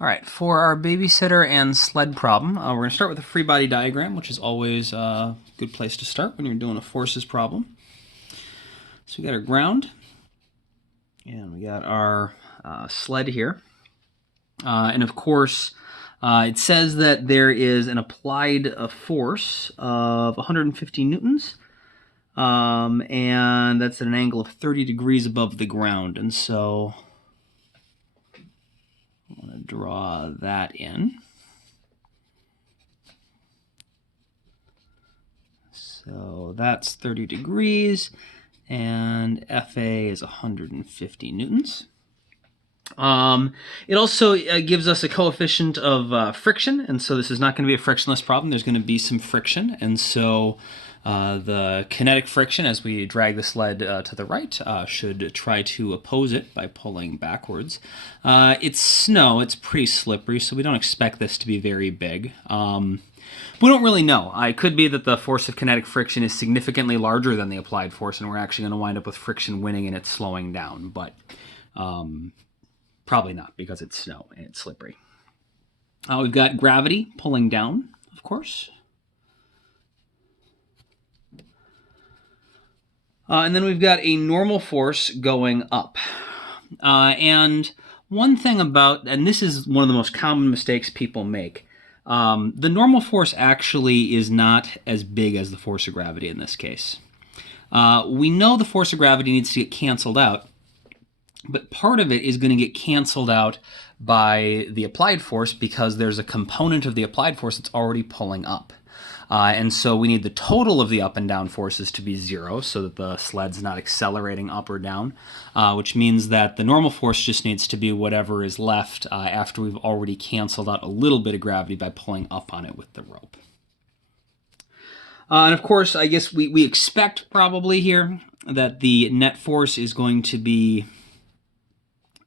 All right, for our babysitter and sled problem, we're going to start with a free body diagram, which is always a good place to start when you're doing a forces problem. So we got our ground, and we got our sled here. And of course, it says that there is an applied force of 150 newtons, and that's at an angle of 30 degrees above the ground. And so I want to draw that in. So that's 30 degrees, and FA is 150 newtons. It also gives us a coefficient of friction, and so this is not going to be a frictionless problem. There's going to be some friction, and so the kinetic friction as we drag the sled to the right should try to oppose it by pulling backwards. It's snow, it's pretty slippery, so we don't expect this to be very big. We don't really know. It could be that the force of kinetic friction is significantly larger than the applied force, and we're actually going to wind up with friction winning and it slowing down, but probably not because it's snow and it's slippery. We've got gravity pulling down, of course. And then we've got a normal force going up. And one thing about, and this is one of the most common mistakes people make, the normal force actually is not as big as the force of gravity in this case. We know the force of gravity needs to get canceled out, but part of it is going to get canceled out by the applied force because there's a component of the applied force that's already pulling up. And so we need the total of the up and down forces to be zero so that the sled's not accelerating up or down, which means that the normal force just needs to be whatever is left after we've already canceled out a little bit of gravity by pulling up on it with the rope. And of course, I guess we expect probably here that the net force is going to be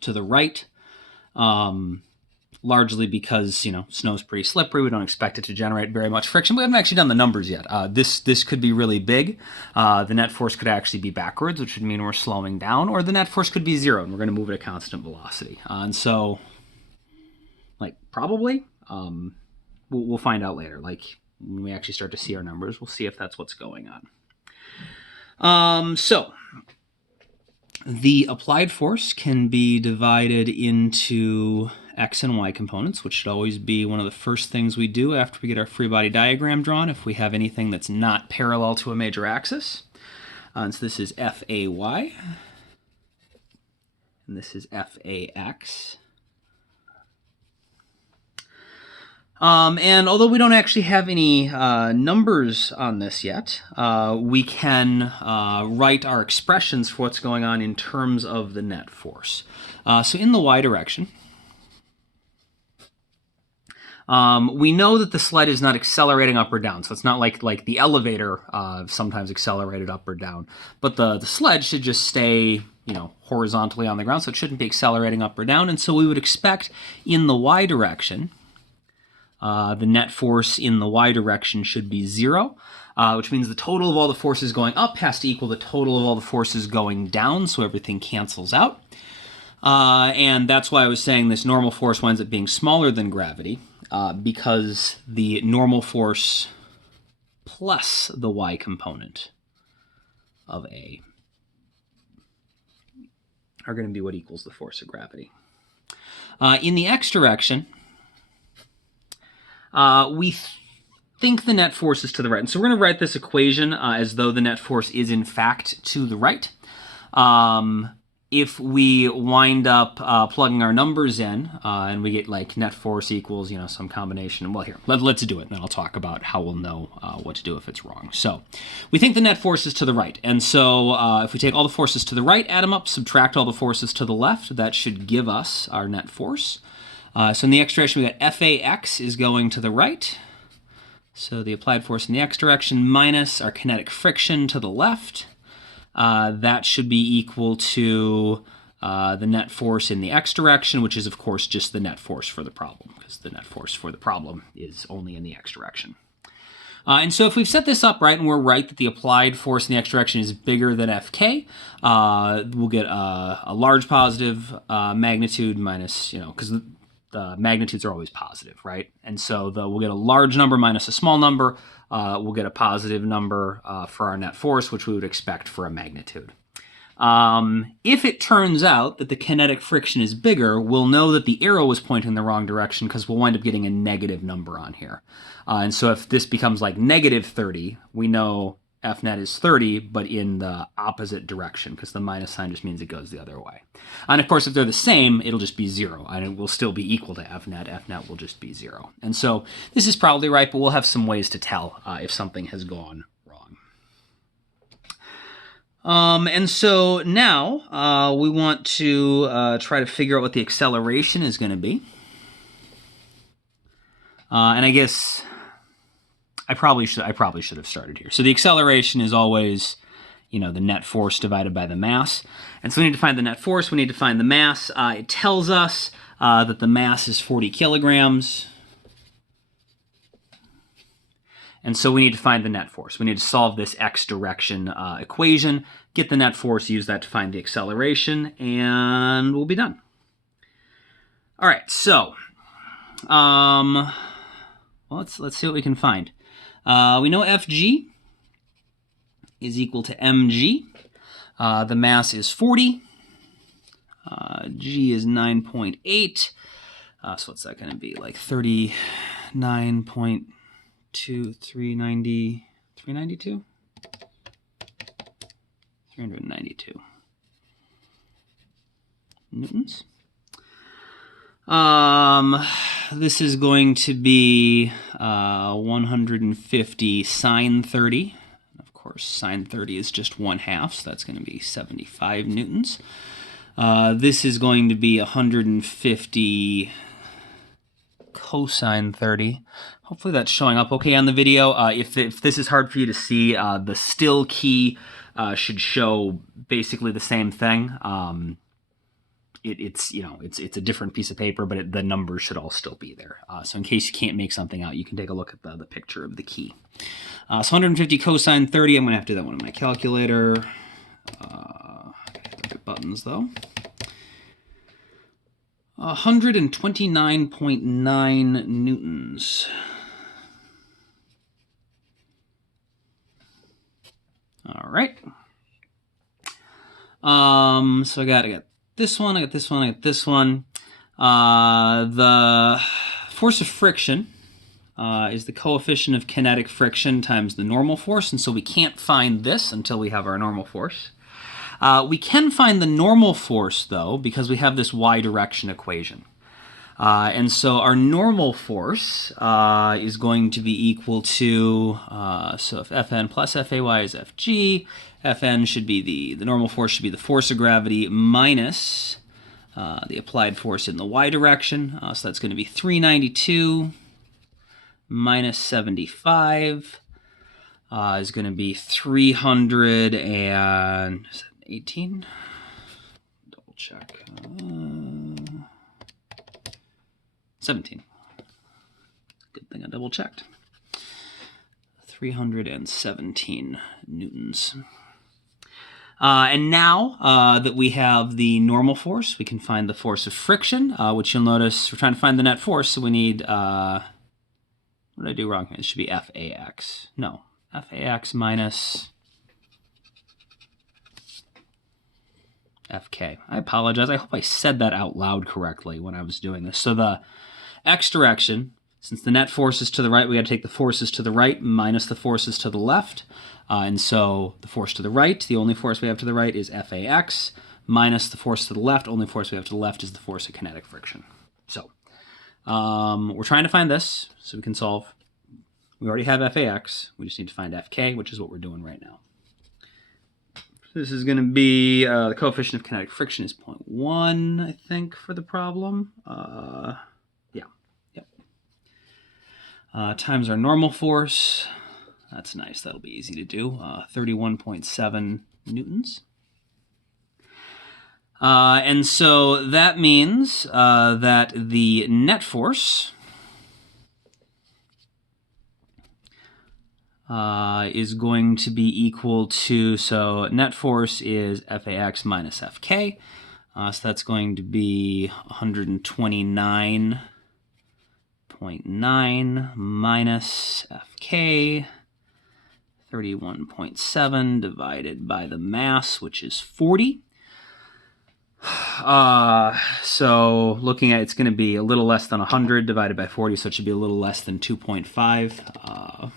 to the right, largely because, you know, snow's pretty slippery. We don't expect it to generate very much friction. We haven't actually done the numbers yet. This could be really big. The net force could actually be backwards, which would mean we're slowing down, or the net force could be zero, and we're going to move at a constant velocity. And so, like, probably, we'll find out later. Like, when we actually start to see our numbers, we'll see if that's what's going on. So the applied force can be divided into x and y components, which should always be one of the first things we do after we get our free body diagram drawn if we have anything that's not parallel to a major axis. So this is FAY, and this is FAX. And although we don't actually have any numbers on this yet, we can write our expressions for what's going on in terms of the net force. So in the y direction, we know that the sled is not accelerating up or down, so it's not like the elevator sometimes accelerated up or down, but the sled should just stay, you know, horizontally on the ground, so it shouldn't be accelerating up or down, and so we would expect in the y direction, the net force in the y direction should be zero, which means the total of all the forces going up has to equal the total of all the forces going down, so everything cancels out. And that's why I was saying this normal force winds up being smaller than gravity, because the normal force plus the y component of A are going to be what equals the force of gravity. In the x direction, we think the net force is to the right. And so we're going to write this equation as though the net force is in fact to the right. If we wind up plugging our numbers in and we get like net force equals, you know, some combination, well, here, let's do it, and then I'll talk about how we'll know what to do if it's wrong. So we think the net force is to the right. And so if we take all the forces to the right, add them up, subtract all the forces to the left, that should give us our net force. So in the x direction, we got FAX is going to the right. So the applied force in the x direction minus our kinetic friction to the left. That should be equal to the net force in the x direction, which is, of course, just the net force for the problem, because the net force for the problem is only in the x direction. And so if we've set this up right, and we're right that the applied force in the x direction is bigger than Fk, we'll get a large positive magnitude minus, you know, because the magnitudes are always positive, right? And so we'll get a large number minus a small number. We'll get a positive number for our net force, which we would expect for a magnitude. If it turns out that the kinetic friction is bigger, we'll know that the arrow is pointing in the wrong direction because we'll wind up getting a negative number on here. And so if this becomes like negative 30, we know F net is 30, but in the opposite direction, because the minus sign just means it goes the other way. And of course, if they're the same, it'll just be 0, and it will still be equal to F net. F net will just be 0. And so this is probably right, but we'll have some ways to tell if something has gone wrong. And so now we want to try to figure out what the acceleration is going to be. And I guess I probably should have started here. So the acceleration is always, the net force divided by the mass. And so we need to find the net force. We need to find the mass. It tells us that the mass is 40 kilograms. And so we need to find the net force. We need to solve this x direction equation, get the net force, use that to find the acceleration, and we'll be done. All right, so let's see what we can find. We know Fg is equal to mg. The mass is 40. G is 9.8. So what's that going to be? Like 39.2, 392? 392 newtons. This is going to be 150 sine 30. Of course, sine 30 is just 1/2, so that's going to be 75 newtons. This is going to be 150 cosine 30. Hopefully that's showing up okay on the video. If this is hard for you to see, the still key should show basically the same thing. It's a different piece of paper, but the numbers should all still be there. So in case you can't make something out, you can take a look at the picture of the key. So 150 cosine 30, I'm going to have to do that one on my calculator. Look at buttons, though. 129.9 newtons. All right. So I got this one, I got this one, I got this one. The force of friction is the coefficient of kinetic friction times the normal force, and so we can't find this until we have our normal force. We can find the normal force, though, because we have this y direction equation. And so our normal force is going to be equal to, so if Fn plus Fay is Fg, Fn should be the normal force should be the force of gravity minus the applied force in the y direction. So that's going to be 392 minus 75 is going to be 318. Double check. 17. Good thing I double checked. 317 newtons. And now that we have the normal force, we can find the force of friction, which you'll notice we're trying to find the net force, so we need, what did I do wrong here? It should be Fax. No, Fax minus Fk. I apologize. I hope I said that out loud correctly when I was doing this. So the x direction, since the net force is to the right, we got to take the forces to the right minus the forces to the left. And so the force to the right, the only force we have to the right is Fax, minus the force to the left, only force we have to the left is the force of kinetic friction. So we're trying to find this, so we can solve. We already have Fax, we just need to find Fk, which is what we're doing right now. This is going to be, the coefficient of kinetic friction is 0.1, I think, for the problem. Times our normal force. That's nice. That'll be easy to do. 31.7 newtons. And so that means that the net force is going to be equal to, so net force is Fax minus Fk. So that's going to be 129.9 minus FK, 31.7 divided by the mass, which is 40. So looking at it's going to be a little less than 100 divided by 40, so it should be a little less than 2.5.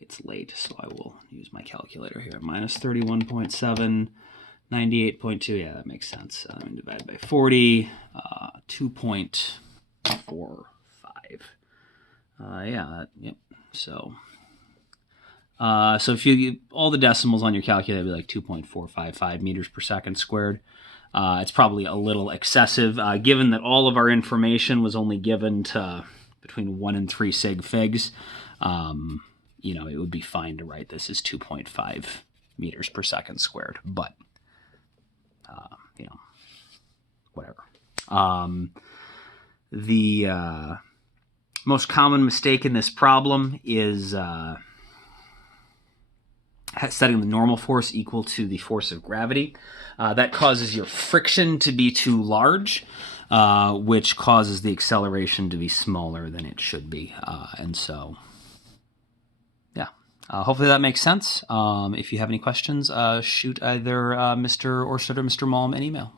It's late, so I will use my calculator here. Minus 31.7, 98.2, yeah, that makes sense. Divided by 40, 2.45. Yep. So if you all the decimals on your calculator, it'd be like 2.455 meters per second squared. It's probably a little excessive, given that all of our information was only given to between 1 and 3 sig figs. It would be fine to write this as 2.5 meters per second squared, but, whatever. The most common mistake in this problem is setting the normal force equal to the force of gravity. That causes your friction to be too large, which causes the acceleration to be smaller than it should be. Hopefully that makes sense. If you have any questions, shoot either Mr. Orsted or Mr. Malm an email.